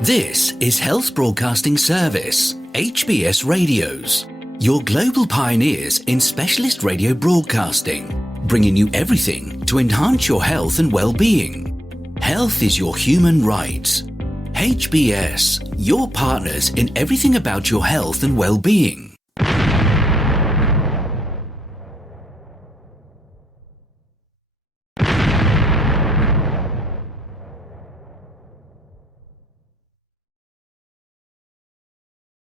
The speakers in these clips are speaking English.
This is Health Broadcasting Service HBS Radios, your global pioneers in specialist radio broadcasting, bringing you everything to enhance your health and well-being. Health is your human right. HBS, your partners in everything about your health and well-being.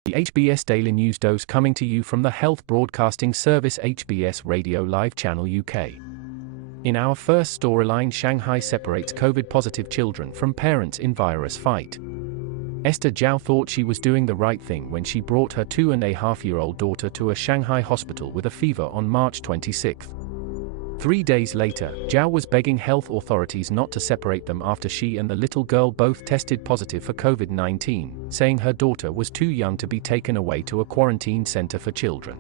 The HBS Daily News Dose coming to you from the Health Broadcasting Service HBS Radio Live Channel UK. In our first storyline, Shanghai separates COVID-positive children from parents in virus fight. Esther Zhao thought she was doing the right thing when she brought her 2.5-year-old daughter to a Shanghai hospital with a fever on March 26. 3 days later, Zhao was begging health authorities not to separate them after she and the little girl both tested positive for COVID-19, saying her daughter was too young to be taken away to a quarantine center for children.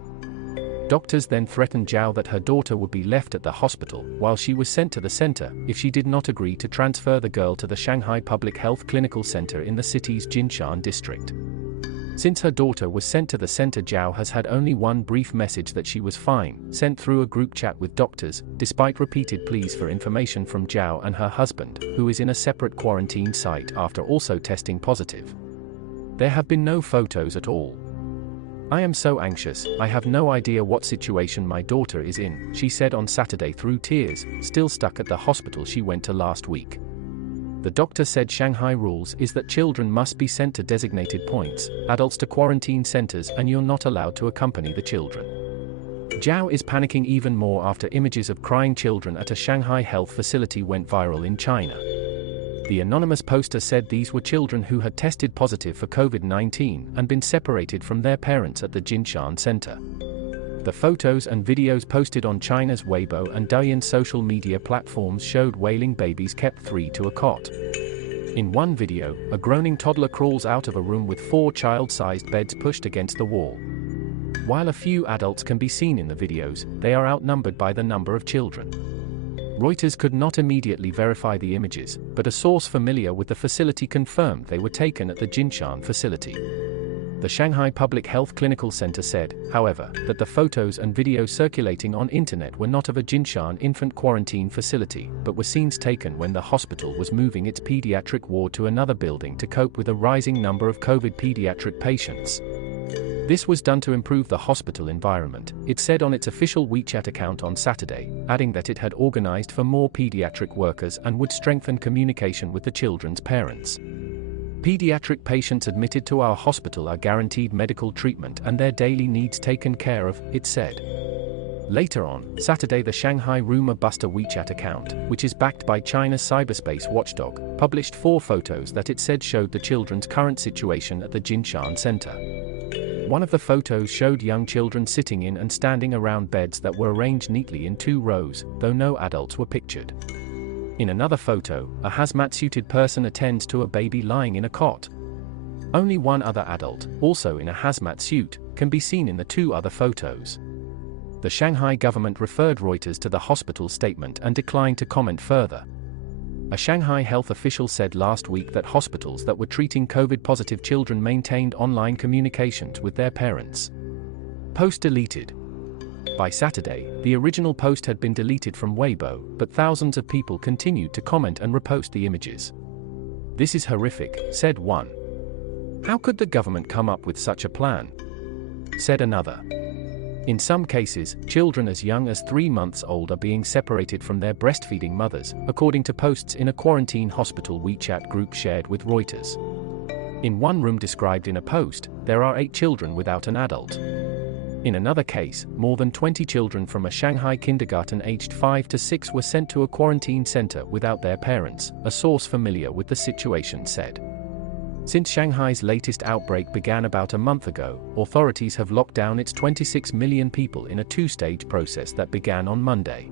Doctors then threatened Zhao that her daughter would be left at the hospital while she was sent to the center if she did not agree to transfer the girl to the Shanghai Public Health Clinical Center in the city's Jinshan district. Since her daughter was sent to the center, Zhao has had only one brief message that she was fine, sent through a group chat with doctors, despite repeated pleas for information from Zhao and her husband, who is in a separate quarantine site after also testing positive. There have been no photos at all. "I am so anxious, I have no idea what situation my daughter is in," she said on Saturday through tears, still stuck at the hospital she went to last week. The doctor said Shanghai rules is that children must be sent to designated points, adults to quarantine centers, and you're not allowed to accompany the children. Zhao is panicking even more after images of crying children at a Shanghai health facility went viral in China. The anonymous poster said these were children who had tested positive for COVID-19 and been separated from their parents at the Jinshan Center. The photos and videos posted on China's Weibo and Douyin social media platforms showed wailing babies kept 3 to a cot. In one video, a groaning toddler crawls out of a room with 4 child-sized beds pushed against the wall. While a few adults can be seen in the videos, they are outnumbered by the number of children. Reuters could not immediately verify the images, but a source familiar with the facility confirmed they were taken at the Jinshan facility. The Shanghai Public Health Clinical Center said, however, that the photos and videos circulating on internet were not of a Jinshan infant quarantine facility, but were scenes taken when the hospital was moving its pediatric ward to another building to cope with a rising number of COVID pediatric patients. This was done to improve the hospital environment, it said on its official WeChat account on Saturday, adding that it had organized for more pediatric workers and would strengthen communication with the children's parents. "Pediatric patients admitted to our hospital are guaranteed medical treatment and their daily needs taken care of," it said. Later on Saturday, the Shanghai Rumor Buster WeChat account, which is backed by China's cyberspace watchdog, published 4 photos that it said showed the children's current situation at the Jinshan Center. One of the photos showed young children sitting in and standing around beds that were arranged neatly in 2 rows, though no adults were pictured. In another photo, a hazmat-suited person attends to a baby lying in a cot. Only one other adult, also in a hazmat suit, can be seen in the 2 other photos. The Shanghai government referred Reuters to the hospital statement and declined to comment further. A Shanghai health official said last week that hospitals that were treating COVID-positive children maintained online communications with their parents. Post deleted. By Saturday, the original post had been deleted from Weibo, but thousands of people continued to comment and repost the images. "This is horrific," said one. "How could the government come up with such a plan?" said another. In some cases, children as young as 3 months old are being separated from their breastfeeding mothers, according to posts in a quarantine hospital WeChat group shared with Reuters. In one room described in a post, there are 8 children without an adult. In another case, more than 20 children from a Shanghai kindergarten aged 5 to 6 were sent to a quarantine center without their parents, a source familiar with the situation said. Since Shanghai's latest outbreak began about a month ago, authorities have locked down its 26 million people in a 2-stage process that began on Monday.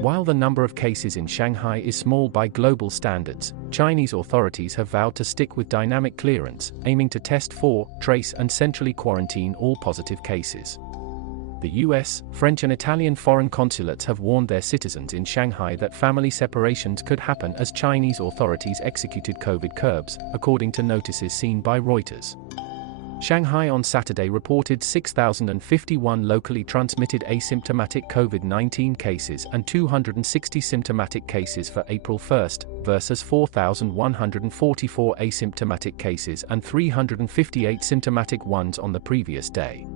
While the number of cases in Shanghai is small by global standards, Chinese authorities have vowed to stick with dynamic clearance, aiming to test for, trace and centrally quarantine all positive cases. The US, French and Italian foreign consulates have warned their citizens in Shanghai that family separations could happen as Chinese authorities executed COVID curbs, according to notices seen by Reuters. Shanghai on Saturday reported 6,051 locally transmitted asymptomatic COVID-19 cases and 260 symptomatic cases for April 1 versus 4,144 asymptomatic cases and 358 symptomatic ones on the previous day.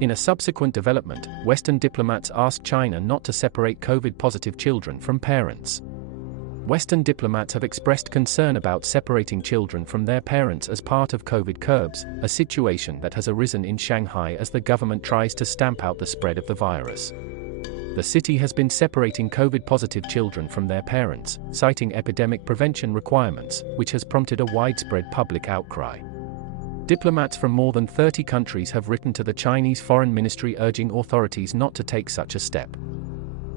In a subsequent development, Western diplomats asked China not to separate COVID-positive children from parents. Western diplomats have expressed concern about separating children from their parents as part of COVID curbs, a situation that has arisen in Shanghai as the government tries to stamp out the spread of the virus. The city has been separating COVID-positive children from their parents, citing epidemic prevention requirements, which has prompted a widespread public outcry. Diplomats from more than 30 countries have written to the Chinese Foreign Ministry urging authorities not to take such a step.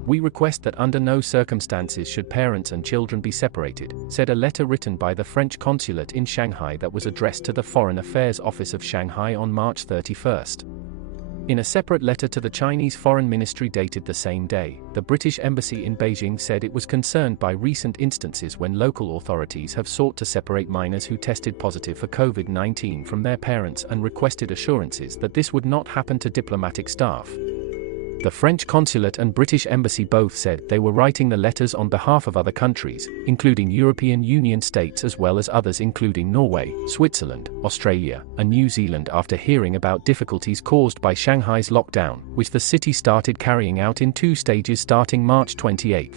"We request that under no circumstances should parents and children be separated," said a letter written by the French consulate in Shanghai that was addressed to the Foreign Affairs Office of Shanghai on March 31. In a separate letter to the Chinese Foreign Ministry dated the same day, the British Embassy in Beijing said it was concerned by recent instances when local authorities have sought to separate minors who tested positive for COVID-19 from their parents and requested assurances that this would not happen to diplomatic staff. The French consulate and British Embassy both said they were writing the letters on behalf of other countries, including European Union states as well as others including Norway, Switzerland, Australia, and New Zealand after hearing about difficulties caused by Shanghai's lockdown, which the city started carrying out in 2 stages starting March 28.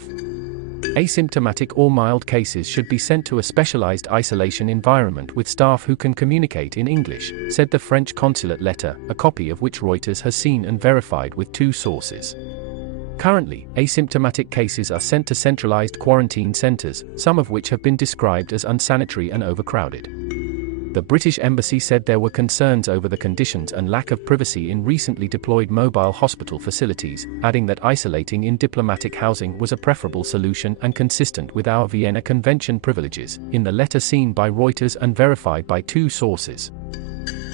Asymptomatic or mild cases should be sent to a specialized isolation environment with staff who can communicate in English, said the French consulate letter, a copy of which Reuters has seen and verified with 2 sources. Currently, asymptomatic cases are sent to centralized quarantine centers, some of which have been described as unsanitary and overcrowded. The British Embassy said there were concerns over the conditions and lack of privacy in recently deployed mobile hospital facilities, adding that isolating in diplomatic housing was a preferable solution and consistent with our Vienna Convention privileges, in the letter seen by Reuters and verified by 2 sources.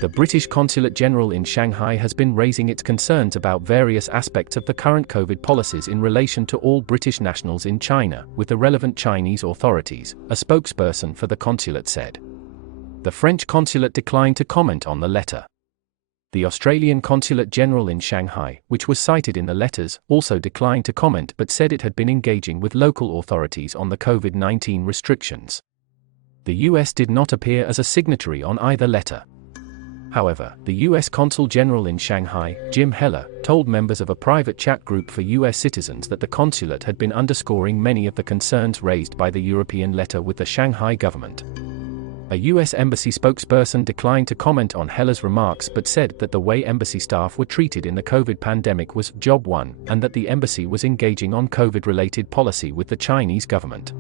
The British Consulate General in Shanghai has been raising its concerns about various aspects of the current COVID policies in relation to all British nationals in China, with the relevant Chinese authorities, a spokesperson for the consulate said. The French consulate declined to comment on the letter. The Australian Consulate General in Shanghai, which was cited in the letters, also declined to comment but said it had been engaging with local authorities on the COVID-19 restrictions. The US did not appear as a signatory on either letter. However, the US Consul General in Shanghai, Jim Heller, told members of a private chat group for US citizens that the consulate had been underscoring many of the concerns raised by the European letter with the Shanghai government. A US embassy spokesperson declined to comment on Heller's remarks but said that the way embassy staff were treated in the COVID pandemic was job one, and that the embassy was engaging on COVID-related policy with the Chinese government.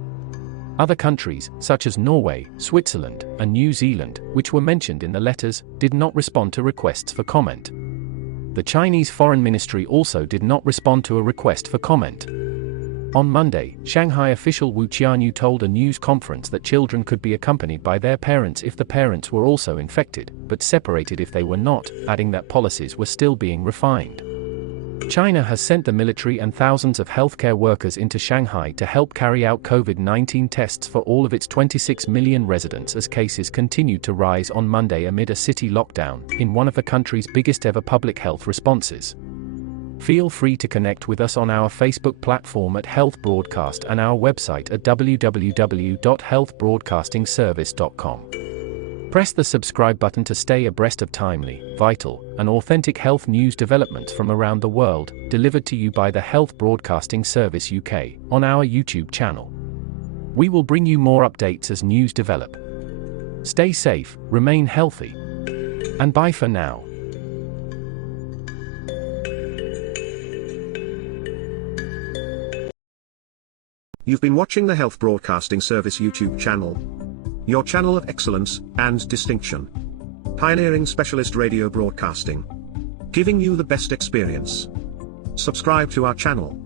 Other countries, such as Norway, Switzerland, and New Zealand, which were mentioned in the letters, did not respond to requests for comment. The Chinese Foreign Ministry also did not respond to a request for comment. On Monday, Shanghai official Wu Qianyu told a news conference that children could be accompanied by their parents if the parents were also infected, but separated if they were not, adding that policies were still being refined. China has sent the military and thousands of healthcare workers into Shanghai to help carry out COVID-19 tests for all of its 26 million residents as cases continued to rise on Monday amid a city lockdown, in one of the country's biggest ever public health responses. Feel free to connect with us on our Facebook platform at Health Broadcast and our website at www.healthbroadcastingservice.com. Press the subscribe button to stay abreast of timely, vital, and authentic health news developments from around the world, delivered to you by the Health Broadcasting Service UK, on our YouTube channel. We will bring you more updates as news develop. Stay safe, remain healthy, and bye for now. You've been watching the Health Broadcasting Service YouTube channel. Your channel of excellence and distinction. Pioneering specialist radio broadcasting. Giving you the best experience. Subscribe to our channel.